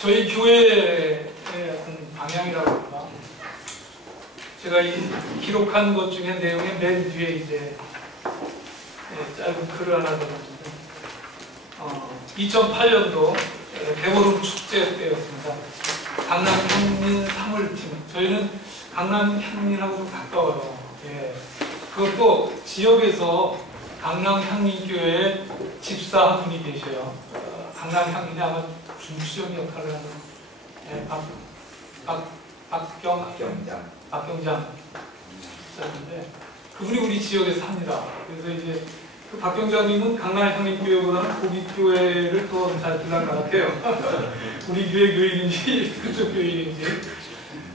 저희 교회의 어떤 방향이라고 할까. 제가 기록한 것 중에 내용의 맨 뒤에 이제 짧은 글을 하나 적었는데, 2008년도 대보름 축제 때였습니다. 강남 향민 사물팀. 저희는 강남 향민하고 좀 가까워요. 예. 그것도 지역에서 강남 향민교회에 집사 한 분이 계셔요. 강남 향민이 아마 중수령 역할을 하는 박경장 집사인데, 그분이 우리 지역에 삽니다. 그래서 이제 그 박경장님은 강남 향민교회보다는 고깃교회를 더 잘 들어간 것 같아요. 우리 교회 교인인지 그쪽 교인인지.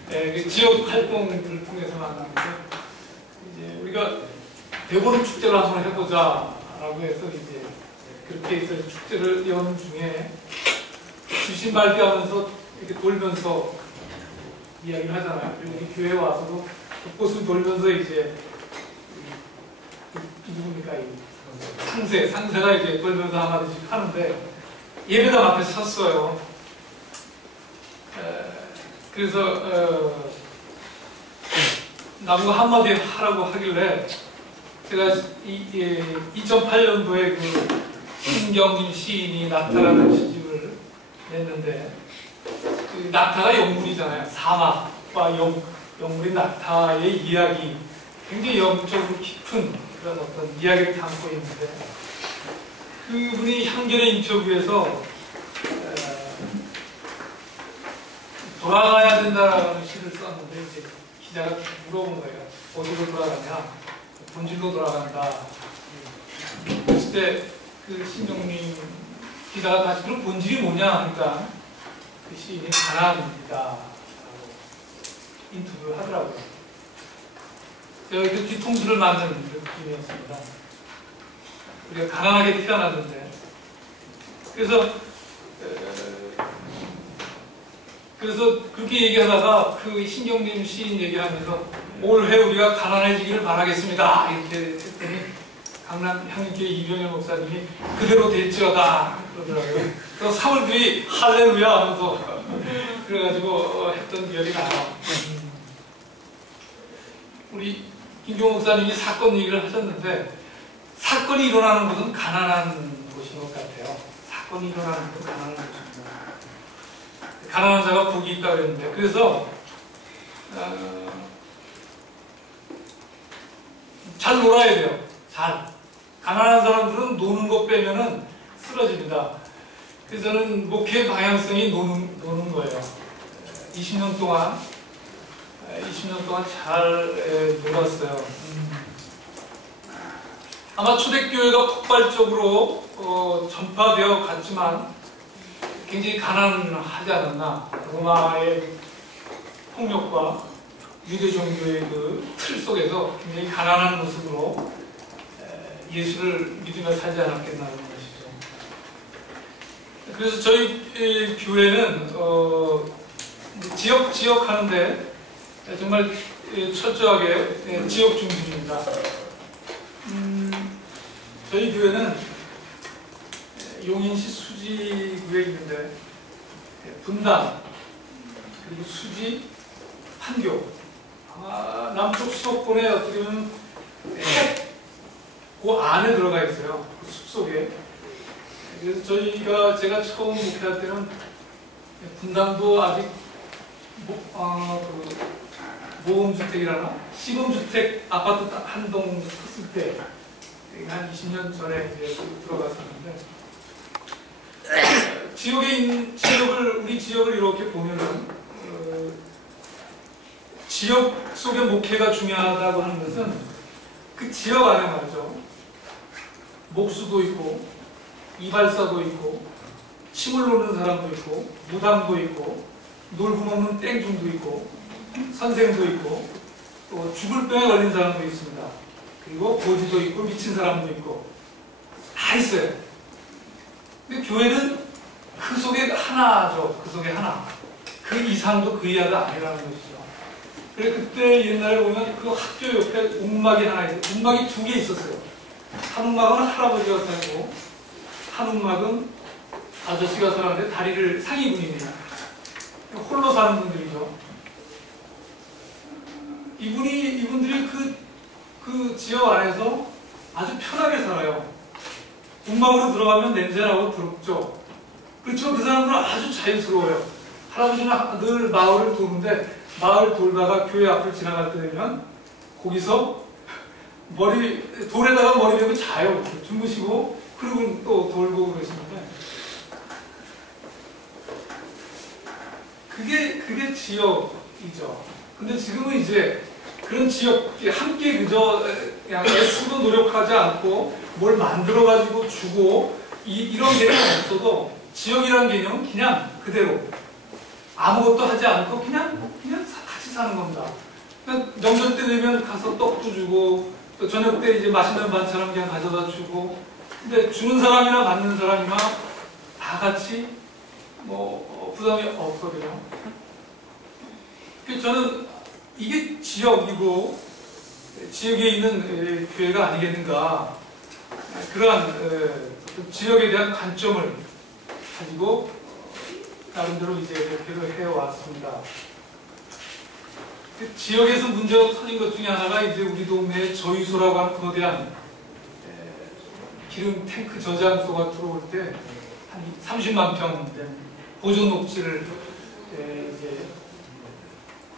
그 지역 활동들을 통해서 만났는데, 이제 우리가 대보름 축제를 한번 해보자라고 해서 이제 그렇게 해서 축제를 연 중에 주신발대하면서 이렇게 돌면서 이야기를 하잖아요. 그리고 우리 교회에 와서도 곳곳을 돌면서 이제 누굽니까, 이 상세가 이제 돌면서 한마디씩 하는데, 예배당 앞에 섰어요. 그래서 나보고 한마디 하라고 하길래 제가 2008년도에 그 신경림 시인이 낙타라는 시집을 냈는데, 그 낙타가 영물이잖아요. 사막과 영물인 낙타의 이야기, 굉장히 영적으로 깊은 그런 어떤 이야기를 담고 있는데, 그분이 향전의 인터뷰에서 돌아가야 된다라는 시를 썼는데, 이제 기자가 물어본 거예요. 어디로 돌아가냐? 본질로 돌아간다. 그랬을 때 그 신종림 기자가 다시 그럼 본질이 뭐냐 하니까 그 시인이 가난입니다 라고 인터뷰를 하더라고요. 제가 그 뒤통수를 맞는 느낌이었습니다. 우리가 가난하게 태어났는데, 그래서 그렇게 얘기하다가 그 신경림 시인 얘기하면서 올해 우리가 가난해지기를 바라겠습니다 이렇게 했더니, 강남 향민교회 이병현 목사님이 그대로 될지어다 그러더라고요. 그래서 사물들이 할렐루야 하면서 그래가지고 했던 기억이 나요. 우리 김종 목사님이 사건 얘기를 하셨는데, 사건이 일어나는 곳은 가난한 곳인 것 같아요. 사건이 일어나는 곳은 가난한 곳입니다. 가난한 자가 복이 있다고 그랬는데, 그래서 잘 놀아야 돼요. 잘. 가난한 사람들은 노는 것 빼면은 쓰러집니다. 그래서 저는 목회 방향성이 노는 거예요. 20년 동안 잘 놀았어요. 아마 초대교회가 폭발적으로 전파되어 갔지만 굉장히 가난하지 않았나. 로마의 폭력과 유대 종교의 그 틀 속에서 굉장히 가난한 모습으로 예수를 믿으며 살지 않았겠나 하는 것이죠. 그래서 저희 교회는 지역 하는데 정말 철저하게 지역 중심입니다. 저희 교회는 용인시 수지구에 있는데, 분당, 그리고 수지, 판교, 남쪽 수도권에 어떻게 보면 그 안에 들어가 있어요. 그 숲속에. 그래서 제가 처음 목회할 때는 분당도 아직 모범주택이라나 시범주택 아파트 한 동 섰을 때, 한 20년 전에 이제 들어갔었는데, 우리 지역을 이렇게 보면은 지역 속의 목회가 중요하다고 하는 것은 그 지역 안에 말이죠. 목수도 있고, 이발사도 있고, 침을 놓는 사람도 있고, 무당도 있고, 놀고 먹는 땡중도 있고, 선생도 있고, 또 죽을 병에 걸린 사람도 있습니다. 그리고 고지도 있고, 미친 사람도 있고, 다 있어요. 근데 교회는 그 속에 하나죠. 그 속에 하나. 그 이상도 그 이하도 아니라는 것이죠. 그래, 그때 옛날에 보면 그 학교 옆에 움막이 하나 있어요. 움막이 2개 있었어요. 한 움막은 할아버지가 살고, 한 움막은 아저씨가 사는데 다리를 상위군입니다. 홀로 사는 분들이죠. 이분들이 그 지역 안에서 아주 편하게 살아요. 운막으로 들어가면 냄새나고 더럽죠. 그렇지만 그 사람들은 아주 자유스러워요. 할아버지는 늘 마을을 도는데 마을 돌다가 교회 앞을 지나갈 때 되면 거기서 돌에다가 머리 대고 자요. 주무시고 그리고 또 돌고 그러시는데 그게 지역이죠. 근데 지금은 이제 그런 지역 함께 그저 그냥 애쓰고 노력하지 않고 뭘 만들어가지고 주고 이런 개념은 없어도 지역이라는 개념은 그냥 그대로 아무것도 하지 않고 그냥 같이 사는 겁니다. 명절 때 되면 가서 떡도 주고 또 저녁 때 이제 맛있는 반찬을 그냥 가져다 주고 근데 주는 사람이나 받는 사람이나 다 같이 부담이 없거든요. 저는 이게 지역이고 지역에 있는 교회가 아니겠는가 그러한 지역에 대한 관점을 가지고 나름대로 이제 이렇게 해왔습니다. 지역에서 문제가 터진 것 중에 하나가 이제 우리 동네에 저유소라고 하는 거대한 기름 탱크 저장소가 들어올 때 한 30만 평 된 보존 녹지를 이제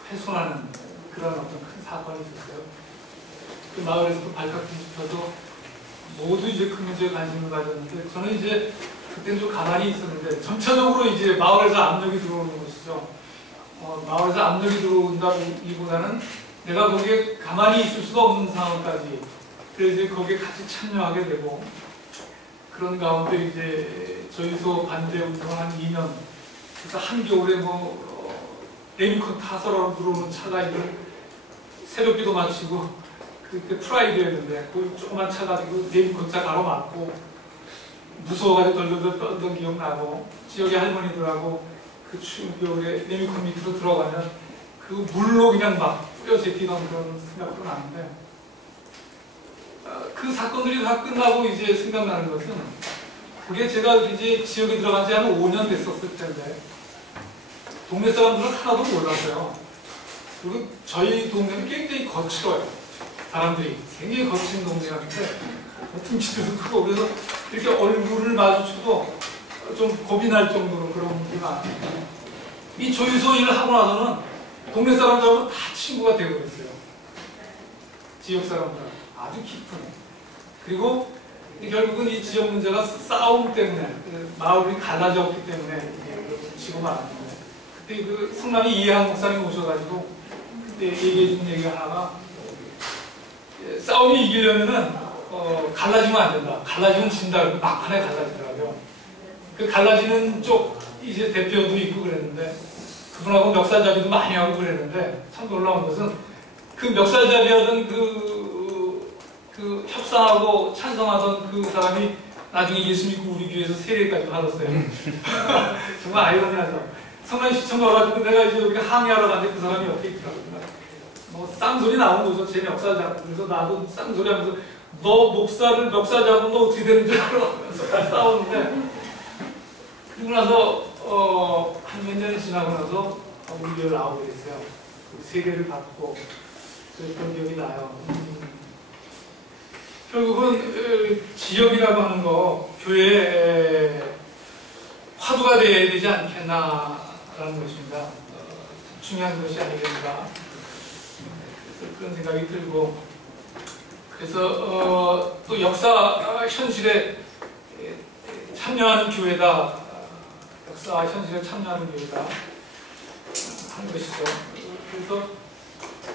훼손하는 그런 어떤 큰 사건이 있었어요. 그 마을에서도 발칵 뒤집혀서 모두 이제 그 문제에 관심을 가졌는데 저는 이제 그때는 좀 가만히 있었는데 점차적으로 이제 마을에서 압력이 들어오는 것이죠. 마을에서 압력이 들어온다기보다는 내가 거기에 가만히 있을 수가 없는 상황까지 그래서 이제 거기에 같이 참여하게 되고 그런 가운데 이제 저희소 반대 운동을 한 2년 그래서 한겨울에 레미콘 타서로 들어오는 차가 이걸 새벽기도 마치고 그때 프라이드였는데 그 조그만 차 가지고 레미콘 차 가로막고 무서워가지고 덜덜덜 떨던 기억나고 지역의 할머니들하고 그 추운 겨울에 레미콘 밑으로 들어가면 그 물로 그냥 막 뿌려 제끼던 그런 생각도 나는데 그 사건들이 다 끝나고 이제 생각나는 것은 그게 제가 이제 지역에 들어간 지 한 5년 됐었을 텐데 동네 사람들은 하나도 몰랐어요. 그리고 저희 동네는 굉장히 거칠어요. 사람들이 굉장히 거친 동네였는데 등치도 크고 그래서 이렇게 얼굴을 마주쳐도 좀 겁이 날 정도로 그런 분들이 이 조유소 일을 하고 나서는 동네 사람들하고 다 친구가 되고 있어요. 지역 사람들 아주 깊은. 그리고 결국은 이 지역 문제가 싸움 때문에 마을이 갈라졌기 때문에 지고 말았는데 그때 그 성남이 이해한 목사님 오셔가지고 그때 얘기해 준 얘기가 하나가 싸움이 이기려면은 갈라지면 안 된다. 갈라지면 진다. 그러고 막판에 갈라지더라고요. 그 갈라지는 쪽 이제 대표도 있고 그랬는데 그분하고 멱살잡이도 많이 하고 그랬는데 참 놀라운 것은 그 멱살잡이하던 그 협상하고 찬성하던 그 사람이 나중에 예수 믿고 우리 교회에서 세례까지 받았어요. 정말 아이러니하죠. 성남시청 가가지고 내가 이제 여기 항의하러 갔는데 그 사람이 옆에 있더라고요. 쌍소리 나오는 거죠. 제 멱살 잡고. 그래서 나도 쌍소리 하면서 너 목사를 멱살 잡으면 너 어떻게 되는 줄 알아? 하면서 싸우는데 그리고 나서 한 몇 년이 지나고 나서 우리 교회를 나오게 됐어요. 세례를 받고 그랬던 기억이 나요. 결국은 지역이라고 하는 거 교회에 화두가 되어야 되지 않겠나라는 것입니다. 중요한 것이 아니겠는가 그런 생각이 들고 그래서 또 역사 현실에 참여하는 교회다 역사 현실에 참여하는 교회다 하는 것이죠. 그래서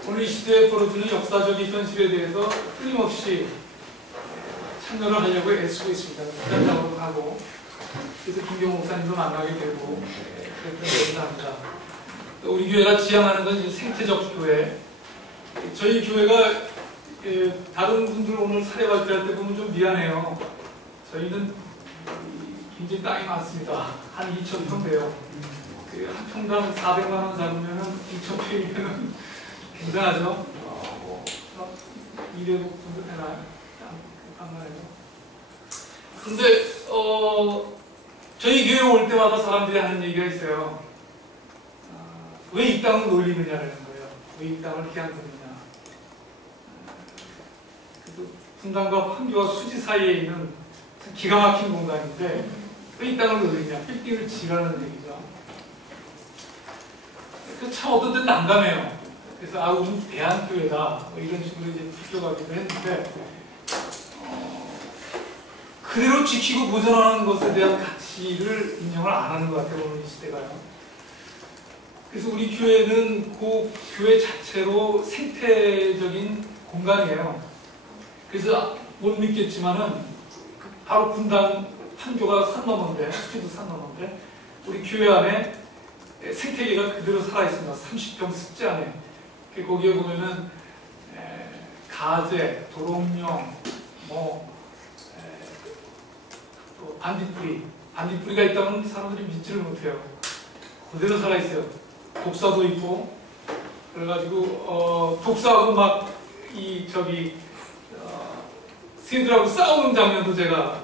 오늘 이 시대에 벌어지는 역사적인 현실에 대해서 끊임없이 참여를 하려고 애쓰고 있습니다. 부단장으로 가고 그래서 김경호 목사님도 만나게 되고 그랬던 기억이 납니다. 우리 교회가 지향하는 건 생태적 교회. 저희 교회가 다른 분들 오늘 사례 발표할 때 보면 좀 미안해요. 저희는 굉장히 땅이 많습니다. 한 2,000평 돼요. 한 평당 400만 원 잡으면 2,000평이면 굉장하죠. 200억 정도 되나요? 그런데 저희 교회 올 때마다 사람들이 하는 얘기가 있어요. 왜 이 땅을 놀리느냐라는 거예요. 왜 이 땅을 그냥 두느냐. 분당과 판교와 수지 사이에 있는 기가 막힌 공간인데 왜 이 땅을 놀리냐. 빌딩을 지라는 얘기죠. 참 어떤 때는 난감해요. 그래서 우리 대한교회다 뭐 이런 식으로 이제 비껴가기도 했는데 그대로 지키고 보존하는 것에 대한 가치를 인정을 안 하는 것 같아요. 오늘 이 시대가요. 그래서 우리 교회는 그 교회 자체로 생태적인 공간이에요. 그래서 못 믿겠지만은 바로 분당 판교가 산 너머인데 수지도 산 너머인데 우리 교회 안에 생태계가 그대로 살아있습니다. 30평 습지 안에. 거기에 보면은 가재, 도롱뇽, 또 반딧불이가 있다면 사람들이 믿지를 못해요. 그대로 살아있어요. 독사도 있고 그래가지고 독사하고 막 새들하고 싸우는 장면도 제가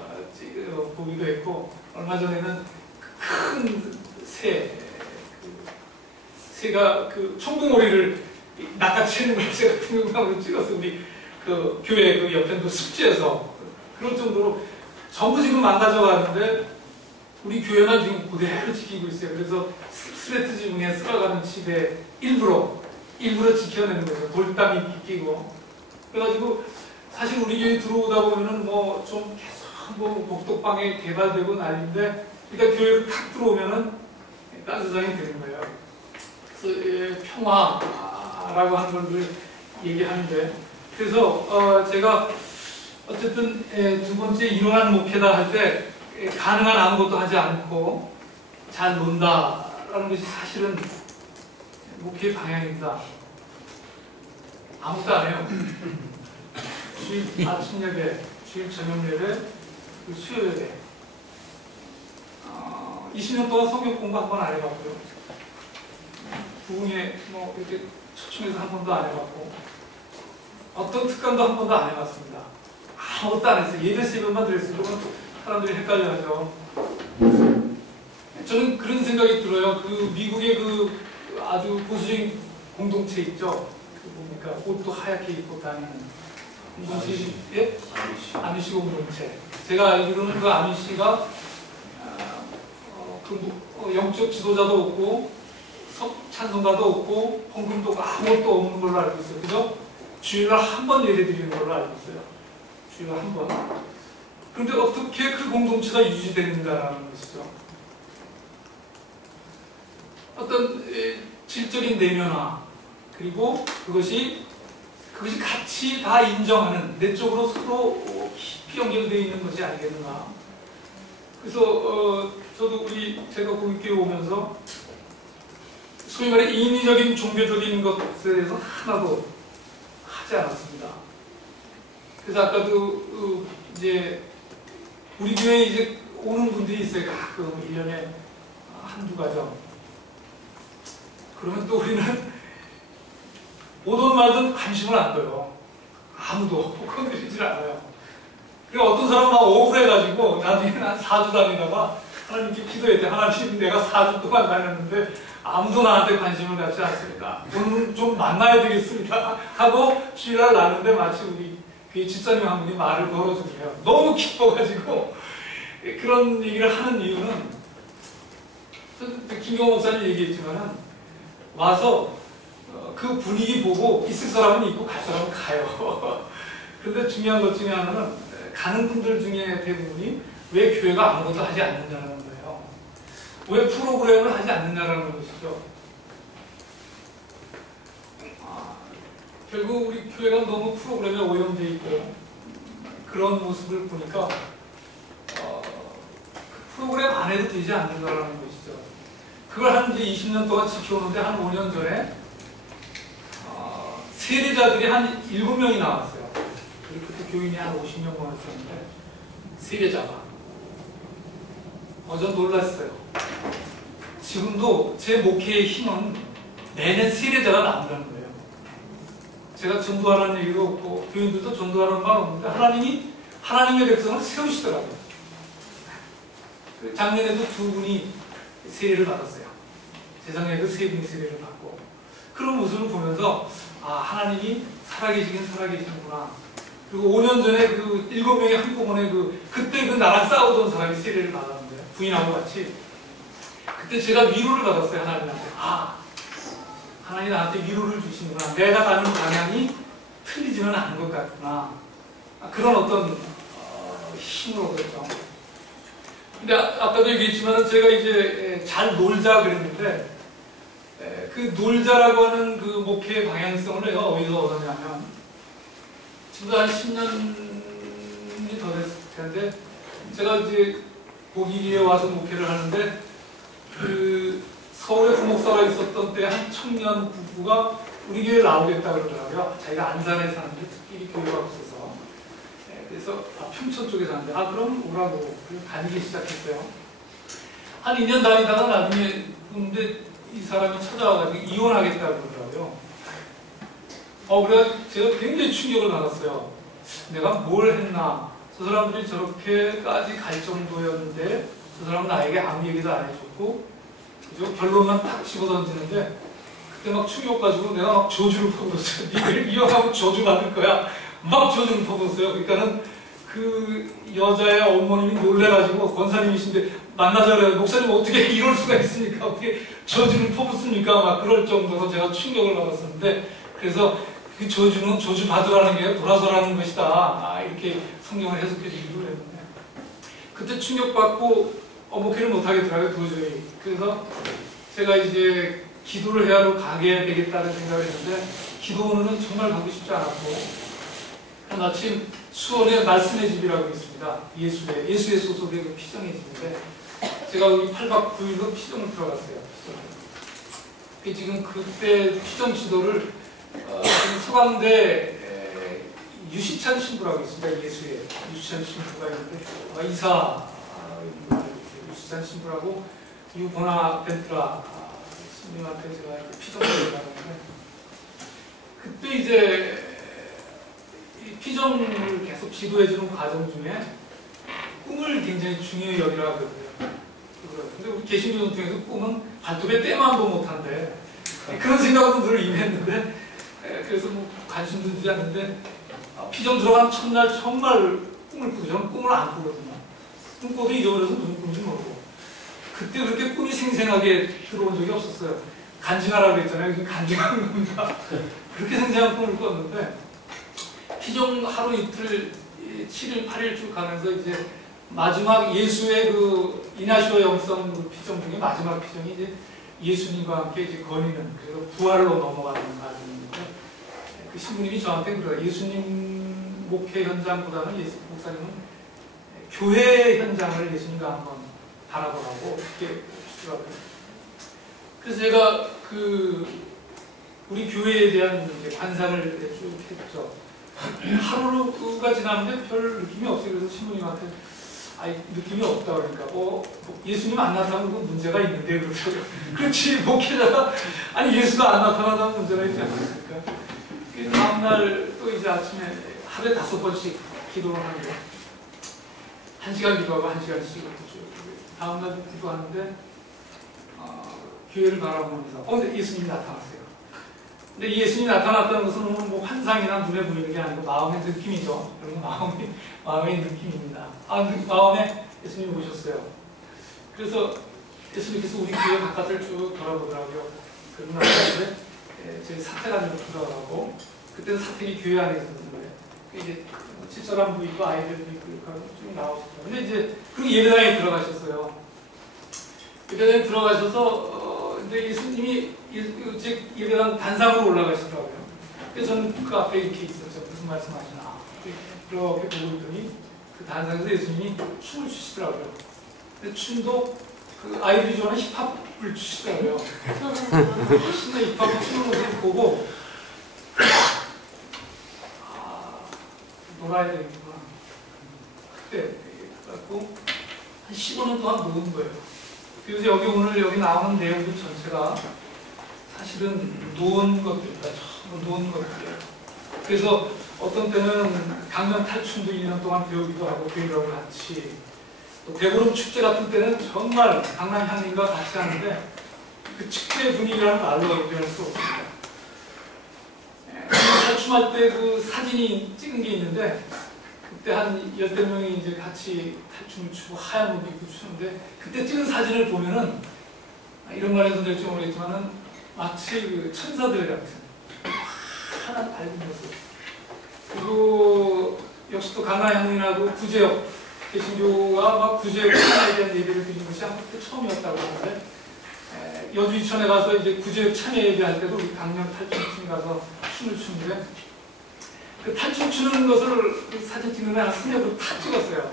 보기도 했고 얼마 전에는 큰 새가 그 청둥오리를 낚아채는 걸 제가 동영상으로 찍어서 우리 그 교회 그 옆에 그 습지에서 그럴 정도로 전부 지금 망가져가는데 우리 교회만 지금 그대로 지키고 있어요. 그래서 스레트 지붕에 쓸어가는 집에 일부러 지켜내는 거죠. 돌담이 끼고 그래가지고 사실 우리 교회 들어오다 보면은 뭐 좀 계속 뭐 목독방에 개발되고 난리인데 일단 교회로 탁 들어오면은 딴 세상이 되는 거예요. 그래서 평화라고 하는 걸 늘 얘기하는데 그래서 제가 어쨌든 두 번째 이러한 목회다 할 때 가능한 아무것도 하지 않고 잘 논다라는 것이 사실은 목회의 방향입니다. 아무것도 안 해요. 주일 아침 예배, 주일 저녁 예배, 그리고 수요 예배. 20년 동안 성경 공부 한 번 안 해봤고요. 부흥회 뭐 이렇게 초청해서 한 번도 안 해봤고 어떤 특강도 한 번도 안 해봤습니다. 아무것도 안 했어요. 예배 세배만 드렸어요. 사람들이 헷갈려하죠. 저는 그런 생각이 들어요. 그 미국의 그 아주 보수적인 공동체 있죠. 그 뭡니까 옷도 하얗게 입고 다니는 공동체, 예? 아미시 공동체. 제가 알기로는 그 아미시가 영적 지도자도 없고 찬송가도 없고 헌금도 아무것도 없는 걸로 알고 있어요. 그죠? 주일날 한 번 예배 드리는 걸로 알고 있어요. 주일날 한 번. 그런데 어떻게 그 공동체가 유지되는가라는 것이죠. 어떤 질적인 내면화 그리고 그것이 같이 다 인정하는 내적으로 서로 깊이 연결되어 있는 것이 아니겠는가. 그래서 저도 제가 고깃교회 오면서 소위 말해 인위적인 종교적인 것에 대해서 하나도 하지 않았습니다. 그래서 아까도 이제 우리 교회에 이제 오는 분들이 있어요. 가끔 1년에 한두 가정. 그러면 또 우리는 오든 말든 관심을 안 둬요. 아무도 건드리질 않아요. 그리고 어떤 사람은 막 억울해가지고 나중에는 한 4주 다니다가 하나님께 기도했대. 하나님 내가 4주 동안 다녔는데 아무도 나한테 관심을 갖지 않습니다. 오늘 좀 만나야 되겠습니다. 하고 주일날 나는데 마치 우리 교회 집사님 한 분이 말을 걸어주네요. 너무 기뻐가지고 그런 얘기를 하는 이유는 김경호 목사님 얘기했지만은 와서 그 분위기 보고 있을 사람은 있고 갈 사람은 가요. 그런데 중요한 것 중에 하나는 가는 분들 중에 대부분이 왜 교회가 아무것도 하지 않느냐는 거예요. 왜 프로그램을 하지 않느냐는 것이죠. 결국 우리 교회가 너무 프로그램에 오염되어 있고 그런 모습을 보니까 그 프로그램 안 해도 되지 않는다는 것이죠. 그걸 한 이제 20년 동안 지켜오는데 한 5년 전에 세례자들이 한 7명이 나왔어요. 그리고 그때 교인이 한 50명 모였었는데 세례자가 전 놀랐어요. 지금도 제 목회의 힘은 내내 세례자가 나온다는 거예요. 제가 전도하라는 얘기도 없고 교인들도 전도하라는 말 없는데 하나님이 하나님의 백성을 세우시더라고요. 작년에도 2분이 세례를 받았어요. 재작년에도 3분이 세례를 받고, 그런 모습을 보면서 아, 하나님이 살아계시긴 살아계시는구나. 그리고 5년 전에 그 7명이 한꺼번에 그때 그 나랑 싸우던 사람이 세례를 받았는데, 부인하고 같이. 그때 제가 위로를 받았어요, 하나님한테. 아, 하나님이 나한테 위로를 주시는구나. 내가 가는 방향이 틀리지는 않은 것 같구나. 그런 어떤 힘을 얻었죠. 근데 아까도 얘기했지만 제가 이제 잘 놀자 그랬는데, 그 놀자라고 하는 그 목회의 방향성을 내가 어디서 얻었냐면, 지금도 한 10년이 더 됐을 텐데, 제가 이제 고기리에 와서 목회를 하는데, 그 서울에 부목사가 있었던 때 한 청년 부부가 우리 교회에 나오겠다 그러더라고요. 자기가 안산에 사는데 특별히 교회가 없어서. 그래서 평촌 쪽에 사는데, 아, 그럼 오라고. 그래서 다니기 시작했어요. 한 2년 다니다가 나중에, 근데 이 사람이 찾아와가지고 이혼하겠다고 그러더라고요. 그래 제가 굉장히 충격을 받았어요. 내가 뭘 했나. 저 사람들이 저렇게까지 갈 정도였는데, 저 사람은 나에게 아무 얘기도 안 해줬고, 그죠? 결론만 딱 집어던지는데, 그때 막 충격 가지고 내가 막 저주를 퍼붓었어요. 니를 이혼하고 저주 받을 거야. 막 저주를 퍼붓었어요. 그러니까는 그 여자의 어머님이 놀래가지고, 권사님이신데 만나자 그래요. 목사님 어떻게 이럴 수가 있습니까? 어떻게 저주를 퍼붓습니까? 막 그럴 정도로 제가 충격을 받았었는데, 그래서 그 저주는 저주 받으라는 게 돌아서라는 것이다. 이렇게 성경을 해석해 주기도 했는데, 그때 충격받고 목회를 못하겠더라고요, 도저히. 그래서 제가 이제 기도를 해야로 가게 되겠다는 생각을 했는데, 기도원은 정말 가고 싶지 않았고, 마침 수원에 말씀의 집이라고 있습니다. 예수의 소속의 그 피정의 집인데, 제가 여기 8박 9일로 피정을 들어갔어요. 지금 그때 피정 지도를 서강대 유시찬 신부라고 있습니다. 예수의 유시찬 신부가 있는데, 이사 유시찬 신부라고 유보나벤트라 신부한테 제가 피정을 받았는데, 그때 이제 이 피정을 계속 지도해주는 과정 중에 꿈을 굉장히 중요히 여기라 그러고요. 근데 우리 개신교 중에서 꿈은 발톱에 때만도 못한데, 그런 생각으로 늘 임했는데, 그래서 뭐 관심도 두지 않는데, 피정 들어간 첫날 정말 꿈을 꾸고, 저는 꿈을 안 꾸거든요. 꿈 꿔도 잊어버려서 무슨 꿈인지 모르고. 그때 그렇게 꿈이 생생하게 들어온 적이 없었어요. 간증하라고 그랬잖아요. 간증하는 겁니다. 그렇게 생생한 꿈을 꿨는데, 피정 하루 이틀, 7일, 8일 쭉 가면서 이제 마지막 예수의 그 이나시오 영성 그 피정 중에 마지막 피정이 이제 예수님과 함께 이제 거니는, 그래서 부활로 넘어가는 과정인데, 그 신부님이 저한테 그래요. 예수님 목회 현장보다는 목사님은 교회 현장을 예수님과 한번 바라보라고 이렇게 주더라고요. 그래서 제가 우리 교회에 대한 이제 관상을 쭉 했죠. 하루가 지났는데 별 느낌이 없어요. 그래서 신부님한테 느낌이 없다 그러니까, 예수님 안 나타나면 그 문제가 있는데 그러더라고요. 그렇지, 목회자가 예수가 안 나타나면 문제가 있지 않습니까? 그 다음날 또 이제 아침에 하루에 5번씩 기도를 하는데, 1시간 기도하고 1시간씩 다음날 기도하는데, 교회를 바라보면서 근데 예수님이 나타났어요. 근데 예수님이 나타났다는 것은 뭐 환상이나 눈에 보이는 게 아니고 마음의 느낌이죠. 여러분, 마음의 느낌입니다. 마음에 예수님이 오셨어요. 그래서 예수님께서 우리 교회 바깥을 쭉 돌아보더라고요. 그러고 나서 저희 사택안으로 들어가고, 그때는 사택이 교회 안에 있었는데, 이제 집사람도 있고 아이들도 있고 이렇게 쭉 나오셨죠. 근데 이제 그리고 예배당에 들어가셨어요. 예배당에 들어가셔서 근데 예수님이 예배당 단상으로 올라가시더라고요. 그래서 저는 그 앞에 이렇게 있었죠. 무슨 말씀하시나 이렇게 보고 있더니 그 단상에서 예수님이 춤을 추시더라고요. 근데 춤도 그 아이들이 좋아하는 힙합을 추시더라고요. 신나 힙합을 추는 모습을 보고 놀아야 되겠구나. 그때 그래갖고 한 15년 동안 노는 거예요. 그래서 오늘 여기 나오는 내용들 전체가 사실은 놓은 것들입니다. 전부 놓은 것들이에요. 그래서 어떤 때는 강연 탈춤도 1년 동안 배우기도 하고 교회하고 같이, 또 대보름 축제 같은 때는 정말 강남 향림과 같이 하는데 그 축제 분위기라는 말로 얘기할 수 없습니다. 탈춤할 때 그 사진이 찍은 게 있는데 그때 한 10명이 이제 같이 탈춤을 추고 하얀 옷 입고 추는데 그때 찍은 사진을 보면은 이런 말에서 될지 모르겠지만은 마치 그 천사들 같은 하나 밝은 모습. 그리고 역시 또 강남향림이라고 구제역 개신교가 막 구제역 참여에 대한 예배를 드린 것이 아마 그때 처음이었다고 하는데 여주 이천에 가서 이제 구제역 참여 예배할 때도 우리 강령 탈춤팀이 가서 춤을 추는데 그 탈춤 추는 것을 그 사진 찍는 날 스냅으로 다 찍었어요.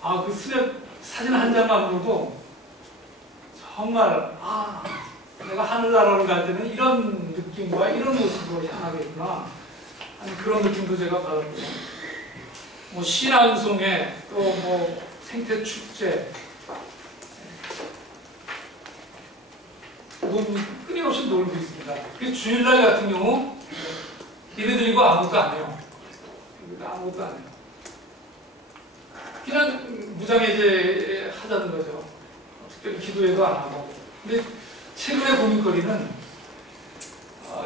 아, 그 스냅 사진 한 장만으로도 정말 내가 하늘나라로 갈 때는 이런 느낌과 이런 모습으로 향하겠구나 하는 그런 느낌도 제가 받았고요. 뭐 신앙송에 또 뭐 생태축제 끊임없이 놀고 있습니다. 그래서 주일날 같은 경우 예배 드리고 아무것도 안 해요. 아무것도 안 해요. 그냥 무장해제 하자는 거죠. 특별히 기도회도 안 하고. 근데 최근에 고민거리는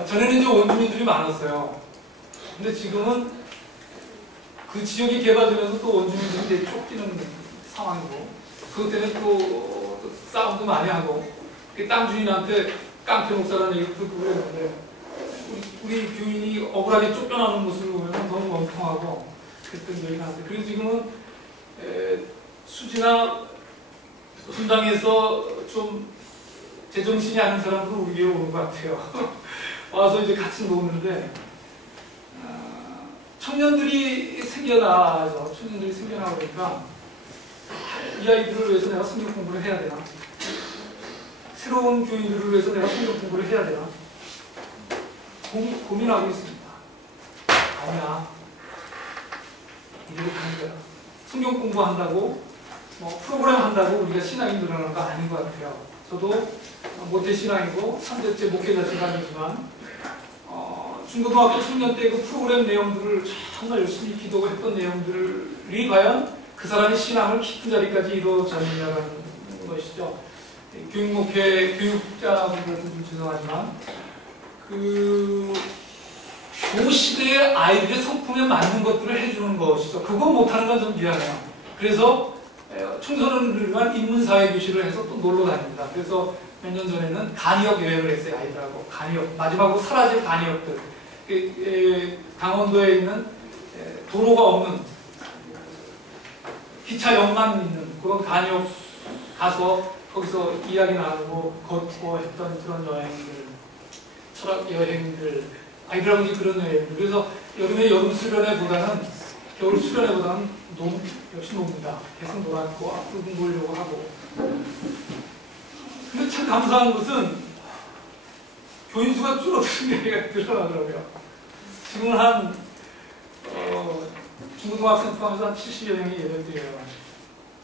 전에는 이제 원주민들이 많았어요. 근데 지금은 그 지역이 개발되면서 또 원주민들이 이제 쫓기는 상황이고 그것 때문에 또 싸움도 많이 하고 땅 주인한테 깡패 목사라는 얘기도 듣고 그랬는데 우리 교인이 억울하게 쫓겨나는 모습을 보면 너무 원통하고 그랬던 얘기 나왔어요. 그래서 지금은 수지나 분당에서 좀 제정신이 아닌 사람들은 우리 교회에 오는 것 같아요. 와서 이제 같이 노는데 청년들이 생겨나죠. 청년들이 생겨나고 그러니까 이 아이들을 위해서 내가 성경 공부를 해야 되나? 새로운 교인들을 위해서 내가 성경 공부를 해야 되나? 고민하고 있습니다. 아니야. 이대로 가는 거야. 성경 공부한다고 뭐 프로그램 한다고 우리가 신앙이 늘어나는 거 아닌 것 같아요. 저도 모태신앙이고 3대째 목회자 지간이지만 중고등학교 청년 때 그 프로그램 내용들을 정말 열심히 기도했던 내용들이 과연 그 사람의 신앙을 깊은 자리까지 이루어졌느냐는 것이죠. 교육목회 교육자분들한테 좀 죄송하지만 그 시대의 아이들의 성품에 맞는 것들을 해주는 것이죠. 그거 못하는 건 좀 미안해요. 그래서 청소년들만 인문사회교실을 해서 또 놀러 다닙니다. 그래서 몇 년 전에는 간이역 여행을 했어요. 아이들하고 간이역 마지막으로 사라질 간이역들 강원도에 있는 도로가 없는 기차역만 있는 그런 간이역 가서 거기서 이야기 나누고 걷고 했던 그런 여행들 철학 여행들 아이들하고 이제 그런 여행들 그래서 여름에 여름 수련회보다는 겨울 수련회보다는 역시 놉니다. 계속 놀았고 앞으로 놀려고 하고 근데 참 감사한 것은 교인 수가 줄어드는 얘기가 늘어나더라고요. 지금은 한 중고등학생 포함해서 한 70여 명이 예배를 드려요.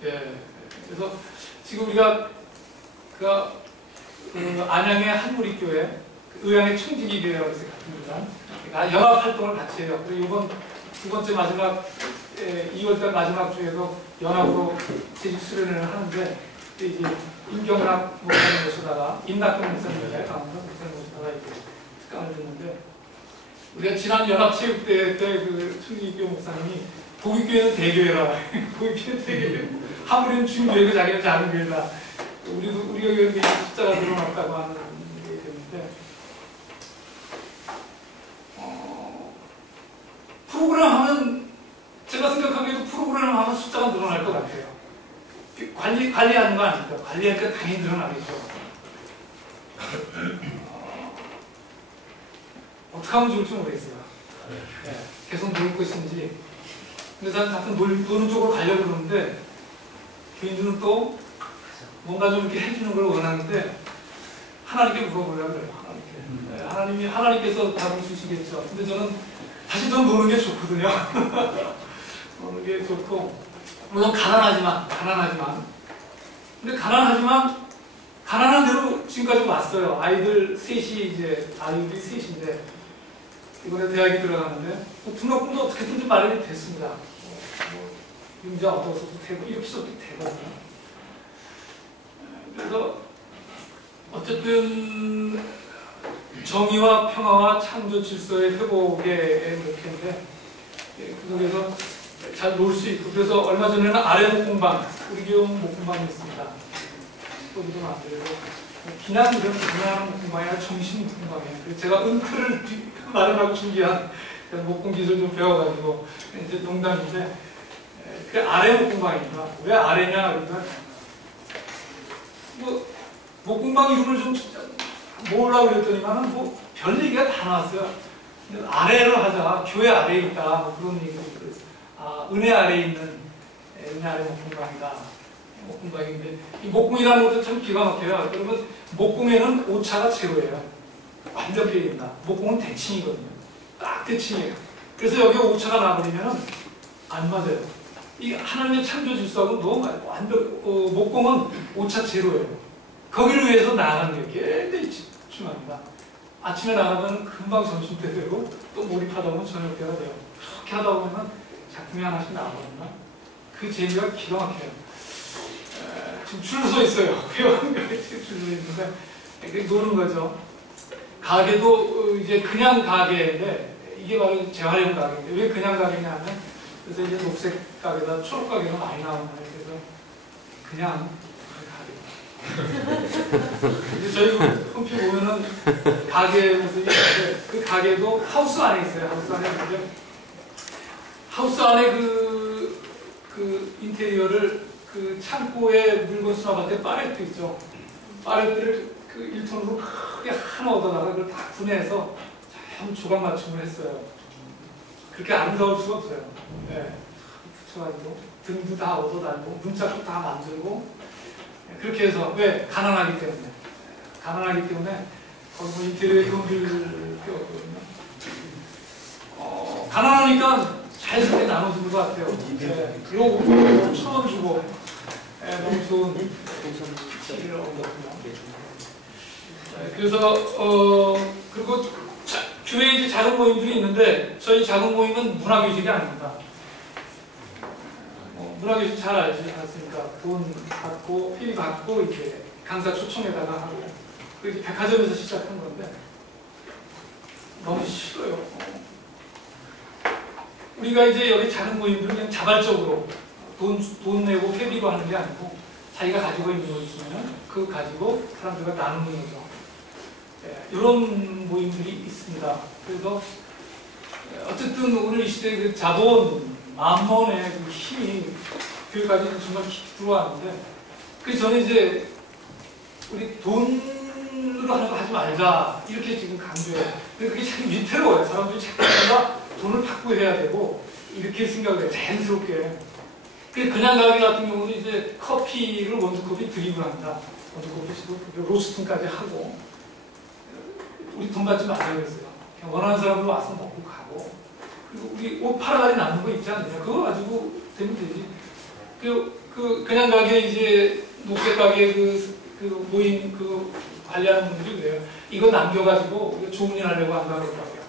예. 그래서 지금 우리가 그 안양의 한무리교회 의향의 청지기교회라고 있습니다. 연합 활동을 같이 해요. 그리고 이번 두 번째 마지막 2월달 마지막 주에도 연합으로 재직 수련회를 하는데 이제 임경락 목사님 모시다가 임낙경 목사님이 강원도 목사님 모시다가 이렇게 특강을 듣는데 우리가 지난 연합체육대회 때 그 청지기교 목사님이 고깃교회는 대교회라 고깃교회는 대교회 하물은 중교회고 자기는 작은 교회다. 우리가 이렇게 숫자가 늘어났다고 하는 얘기 때문에 프로그램 하면 제가 생각하기에도 프로그램 하면 숫자가 늘어날 것 같아요. 관리하는 거 아닙니까? 관리하니까 당연히 늘어나겠죠. 어떻게 하면 좋을지 모르겠어요. 네, 계속 놀 것인지. 근데 저는 가끔 노는 쪽으로 가려고 그러는데 교인들은 또 뭔가 좀 이렇게 해주는 걸 원하는데 하나님께 물어보려고 그래요. 하나님께. 하나님께서 답을 주시겠죠. 근데 저는 다시 더 노는 게 좋거든요. 노는 게 좋고 물론 가난하지만 근데 가난한 대로 지금까지 왔어요. 아이들이 셋인데 이번에 대학에 들어가는데 등록금도 어떻게든 마련이 됐습니다. 융자 얻어서도 되고 이렇게 써도 되거든요. 그래서 어쨌든 정의와 평화와 창조 질서의 회복의 목표인데 그 속에서 잘 놀 수 있고, 그래서 얼마 전에는 아래 목공방, 우리 교육 목공방이 있습니다. 소리도 만들고 그냥 이런 그냥 목공방이 아니라 정신 목공방이에요. 그래서 제가 은크를 마련하고 준비한 목공 기술 좀 배워가지고 이제 농담인데 그 아래 목공방입니다. 왜 아래냐 그러니까 뭐 목공방 이름을 좀 뭐라고 그랬더니만은 뭐 별 얘기가 다 나왔어요. 아래로 하자, 교회 아래에 있다, 뭐 그런 얘기가 있어요. 아, 은혜 아래에 있는 은혜 아래 목공방이다. 목공방인데 이 목공이라는 것도 참 기가 막혀요. 그러면 목공에는 오차가 제로예요. 완벽해야 된다. 목공은 대칭이거든요. 딱 대칭이에요. 그래서 여기 오차가 나버리면 안 맞아요. 이 하나님의 창조 질서하고 너무 완벽. 목공은 오차 제로예요. 거기를 위해서 나아가는 게 굉장히 중요합니다. 아침에 나가면 금방 점심때 되고 또 몰입하다 보면 저녁 때가 돼요. 그렇게 하다 보면 작품이 하나씩 나오거든요. 그 재미가 기가 막혀요. 지금 줄 서 있어요. 회원들이 줄 서 있는데 노는 거죠. 가게도 이제 그냥 가게인데 이게 바로 재활용 가게인데 왜 그냥 가게냐 하면 그래서 이제 녹색 가게다 초록 가게가 많이 나오는 거예요. 그래서 그냥 이제 저희 홈피 보면은 가게 모습이 있는데 그 가게도 하우스 안에 있어요. 하우스 안에 있는데 하우스 안에 그 인테리어를 그 창고에 물건 수납할 때 파레트 있죠. 파레트를 그 1톤으로 크게 하나 얻어다가 그걸 다 분해해서 참 조각 맞춤을 했어요. 그렇게 아름다울 수가 없어요. 네. 붙여가지고 등도 다 얻어달고 문짝도 다 만들고 그렇게 해서 왜? 가난하기 때문에. 가난하기 때문에 거기 뭐 인테리어에 돈을 필요 없거든요. 가난하니까 자연스럽게 나눠주는 것 같아요. 네. 요 1,000원 주고 너무 좋은 치료를 얻었고요. 그래서 그리고 교회에 이제 작은 모임들이 있는데 저희 작은 모임은 문화교실이 아닙니다. 문화교실 잘 알지 않습니까? 돈 받고 회비 받고 이제 강사 초청에다가 하고 그 이제 백화점에서 시작한 건데 너무 싫어요. 우리가 이제 여기 작은 모임들은 그냥 자발적으로 돈 내고 회비로 하는 게 아니고 자기가 가지고 있는 거 있으면 그거 가지고 사람들과 나누는 거죠. 이런 모임들이 있습니다. 그래서 어쨌든 오늘 이 시대의 그 자본, 만몬의 그 힘이 교회까지는 정말 깊이 들어왔는데 그래서 저는 이제 우리 돈으로 하는 거 하지 말자 이렇게 지금 강조해요. 근데 그게 참 위태로워요. 사람들이 자꾸 돈을 받고 해야 되고 이렇게 생각을 해요. 자연스럽게. 그냥 가게 같은 경우는 이제 커피를 원두커피 드립을 합니다. 원두커피 로스팅까지 하고 우리 돈 받지 말자 그랬어요. 그냥 원하는 사람으로 와서 먹고 가고 그리고 우리 옷 팔아가지 남는 거 있지 않느냐. 그거 가지고 되면 되지. 그냥 가게 이제 녹색 가게 그 모임 그 관리하는 분들이 그래요. 이거 남겨가지고 좋은 일 하려고 한다고 그러더라고요.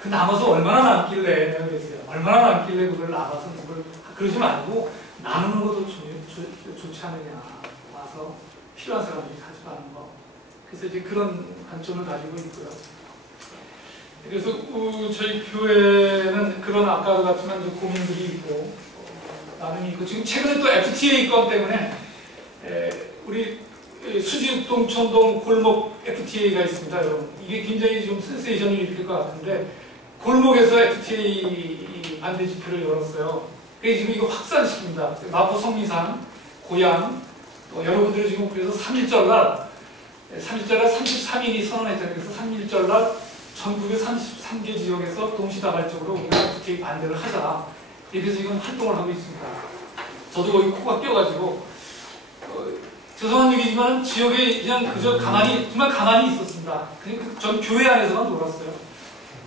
그 남아서 얼마나 남길래 내가 그랬어요. 얼마나 남길래 그걸 남아서 그걸 그러지 말고 나누는 것도 좋지 않느냐. 와서 필요한 사람들이 가져가는 거. 그래서 이제 그런 관점을 가지고 있고요. 그래서 저희 교회는 그런 아까도 같지만 고민들이 있고 나름이 있고 지금 최근에 또 FTA 건 때문에 우리 수지동 천동 골목 FTA가 있습니다. 여러분. 이게 굉장히 좀 센세이션을 일으킬 것 같은데 골목에서 FTA 반대 집회를 열었어요. 그래서 지금 이거 확산시킵니다. 마포 성미산, 고양, 여러분들이 지금 그래서 3.1절 33인이 선언했잖아요. 그래서 3.1절 날 전국의 33개 지역에서 동시다발적으로 우리가 FTA 반대를 하자. 이렇게 해서 이건 활동을 하고 있습니다. 저도 거기 코가 껴가지고 죄송한 얘기지만 지역에 그냥 그저 정말 가만히 있었습니다. 그러니까 전 교회 안에서만 놀았어요.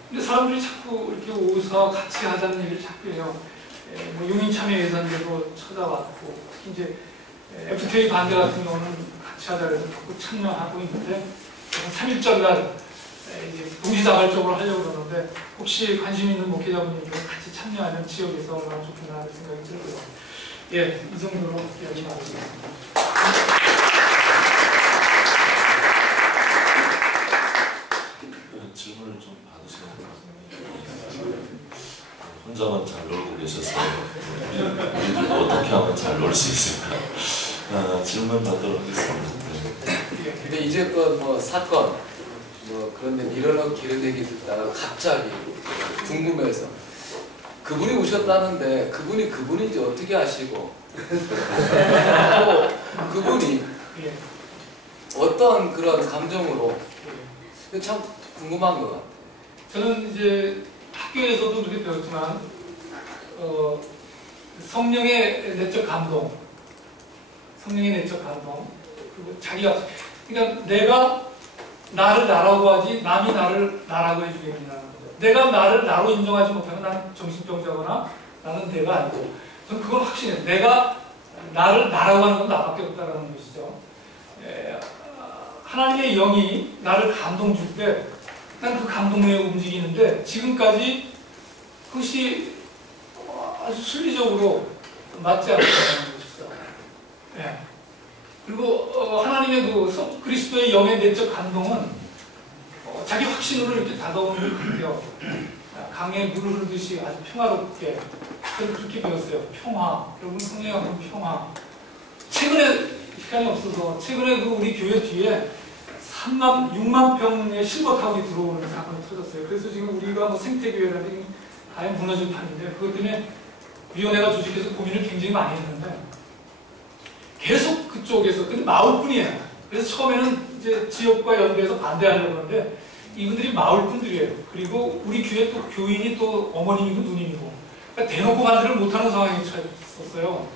근데 사람들이 자꾸 이렇게 오서 같이 하자는 얘기를 자꾸 해요. 뭐 용인참여 예산제도 찾아왔고 특히 이제 FTA 반대 같은 경우는 같이 하자 그래서 자꾸 참여하고 있는데 3.1절 날 이제 동시다발적으로 하려고 그러는데 혹시 관심 있는 목회자분들과 같이 참여하는 지역에서 얼마나 좋구나 하는 생각이 들고요. 예, 이 정도로 이야기 나누겠습니다. 질문을 좀 받으시는 것 같습니다. 혼자만 잘 놀고 계셔서 우리들도 어떻게 하면 잘 놀 수 있을까? 질문 받도록 하겠습니다. 근데 이제껏 뭐 사건 뭐 그런 데 밀어넣기 이런 얘기 듣다가 갑자기 궁금해서 그분이 오셨다는데 그분이 그분인지 어떻게 아시고 또 그분이 어떤 그런 감정으로 참 궁금한 것 같아요. 저는 이제 학교에서도 그렇게 배웠지만 성령의 내적 감동, 성령의 내적 감동, 그리고 자기가 그러니까 내가 나를 나라고 하지 남이 나를 나라고 해주겠느냐는 거죠. 내가 나를 나로 인정하지 못하면 나는 정신병자거나 나는 내가 아니고 저는 그건 확신해요. 내가 나를 나라고 하는 건 나밖에 없다는 것이죠. 하나님의 영이 나를 감동 줄 때 난 그 감동에 움직이는데 지금까지 그것이 아주 순리적으로 맞지 않다는 것이죠. 예. 그리고 하나님의 그 그리스도의 영의 내적 감동은 자기 확신으로 이렇게 다가오는 것 같아요. 강에 물을 흐르듯이 아주 평화롭게 저는 그렇게 배웠어요. 평화. 여러분 성령하고 평화. 최근에 시간이 없어서 최근에 그 우리 교회 뒤에 6만 평의 실버타운이 들어오는 사건이 터졌어요. 그래서 지금 우리가 뭐 생태교회라든지 아예 무너질 판인데 그것 때문에 위원회가 조직해서 고민을 굉장히 많이 했는데 계속 그쪽에서 근데 마을뿐이에요. 그래서 처음에는 이제 지역과 연대해서 반대하려고 하는데 이분들이 마을분들이에요. 그리고 우리 교회 또 교인이 또 어머님이고 누님이고 그러니까 대놓고 반대를 못하는 상황이 처했었어요.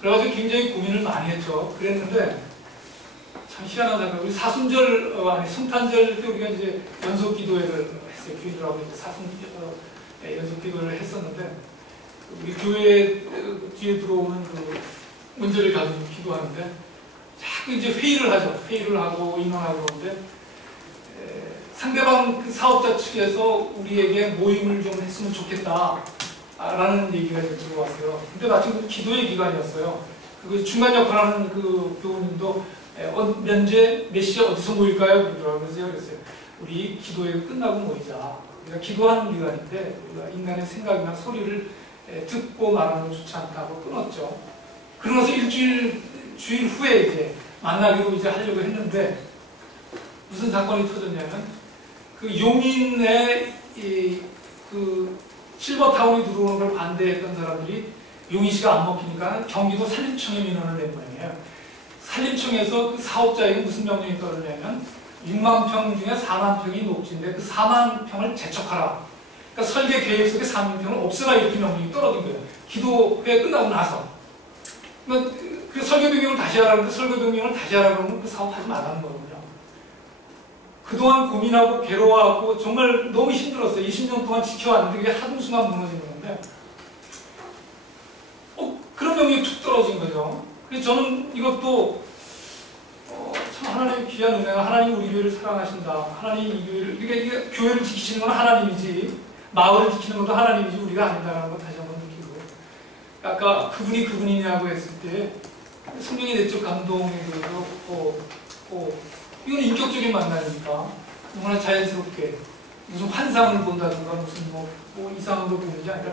그래가지고 굉장히 고민을 많이 했죠. 그랬는데 참 희한하다. 우리 사순절 아니 성탄절 때 우리가 이제 연속 기도회를 했어요. 교인들하고 이제 사순절 연속 기도를 했었는데 우리 교회 뒤에 들어오는 그 문제를 가지고 기도하는데 자꾸 이제 회의를 하죠. 회의를 하고 인원하고 그러는데 상대방 그 사업자 측에서 우리에게 모임을 좀 했으면 좋겠다 라는 얘기가 이제 들어왔어요. 근데 마침 그 기도의 기간이었어요. 그 중간 역할하는 그 교우님도 몇 시에 어디서 모일까요? 그러더라고요. 그래서 그랬어요. 우리 기도회가 끝나고 모이자. 우리가 기도하는 기간인데 우리가 인간의 생각이나 소리를 듣고 말하는 건 좋지 않다고 끊었죠. 그러면서 주일 후에 이제 만나기로 이제 하려고 했는데 무슨 사건이 터졌냐면 그 용인의 그 실버타운이 들어오는 걸 반대했던 사람들이 용인시가 안 먹히니까 경기도 산림청에 민원을 낸 모양이에요. 산림청에서 그 사업자에게 무슨 명령이 떨어지냐면 6만 평 중에 4만 평이 녹지인데 그 4만 평을 재촉하라. 그러니까 설계 계획 속에 4만 평을 없애라 이렇게 명령이 떨어진 거예요. 기도회 끝나고 나서. 그러니까 그 설계 변경을 다시 하라는데 설계 변경을 다시 하라 그러면 그 사업 하지 말라는 거거든요. 그동안 고민하고 괴로워하고 정말 너무 힘들었어요. 20년 동안 지켜왔는데 그게 한순간 무너진 건데 그런 명령이 툭 떨어진 거죠. 그래서 저는 이것도 참 하나님의 귀한 은혜가 하나님 우리 교회를 사랑하신다. 하나님 이 교회를 이게 교회를 지키시는 건 하나님이지 마을을 지키는 것도 하나님이지 우리가 아니다라는 걸 다시 한번 느끼고 아까 그분이 그분이냐고 했을 때 성령의 내적 감동에 대해서 이건 인격적인 만남이니까 너무나 자연스럽게 무슨 환상을 본다든가 무슨 뭐 이상한 걸 보는 게 아니라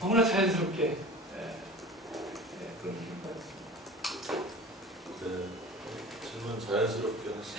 너무나 자연스럽게 그런 네, 질문 자연스럽게 하시죠.